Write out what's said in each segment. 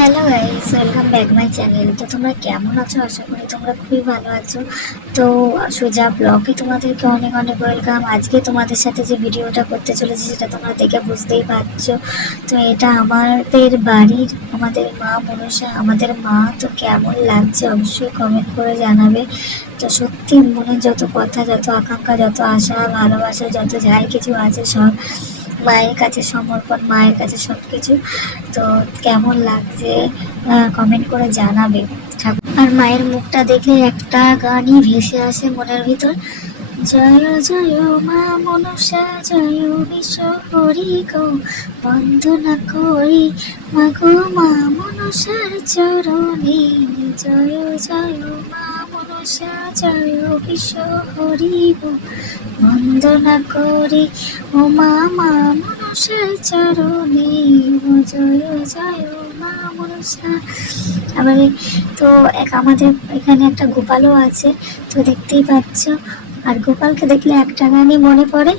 Guys welcome back my channel তো তোমরা কেমন আছো? আশা করি তোমরা খুবই ভালো আছো। তো সোজা ব্লগে তোমাদেরকে অনেক অনেক ওয়েলকাম আজকে তোমাদের সাথে যে ভিডিওটা করতে চলেছি সেটা তোমরা দেখে বুঝতেই পারছ। তো এটা আমাদের বাড়ির, আমাদের মা মনসা, আমাদের মা তো কেমন লাগছে অবশ্যই কমেন্ট করে জানাবে। তো সত্যি মনে যত কথা, যত আকাঙ্ক্ষা, যত আশা, ভালোবাসা, যত যাই কিছু আছে সব মায়ের কাছে সমর্পণ, মায়ের কাছে সব কিছু তো কেমন লাগছে কমেন্ট করে জানাবে। আর মায়ের মুখটা দেখলে একটা গানই ভেসে আসে মনের ভিতর। জয় জয় মা মনসা, জয় বিশ্ব হরি গো, বন্দনা করি। মা গো মা মনসার চরণে, জয় জয় মা মনসা জয় বিশ্ব হরি গো বন্দনা করি, ও মা মা মনসার চরণে। ও জয় জয় মা মনসা আবার তো এক আমাদের এখানে একটা গোপালও আছে, তো দেখতেই পাচ্ছ। আর গোপালকে দেখলে একটা গানই মনে পড়ে,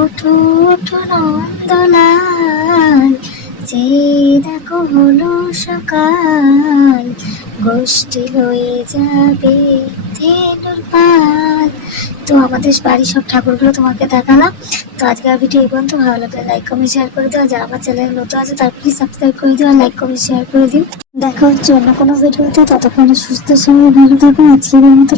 ওঠো ওঠো নন্দলাল, যে দেখো হলো সকাল গোষ্ঠী লয়ে যাবে, ধেনুর পাল। তো আমাদের বাড়ির সব ঠাকুরগুলো তোমাকে দেখালাম। তো আজকের ভিডিও এই পর্যন্ত। ভালো লাগলে লাইক কমেন্ট শেয়ার করে দিও। যারা আমার চ্যানেল নতুন আছে, তার প্লিজ সাবস্ক্রাইব করে দিও। লাইক কমেন্ট শেয়ার করে দিও। দেখা হচ্ছে অন্য কোনো ভিডিওতে। ততক্ষণে সুস্থ সবাই ভালো থাকো। আজকের মতো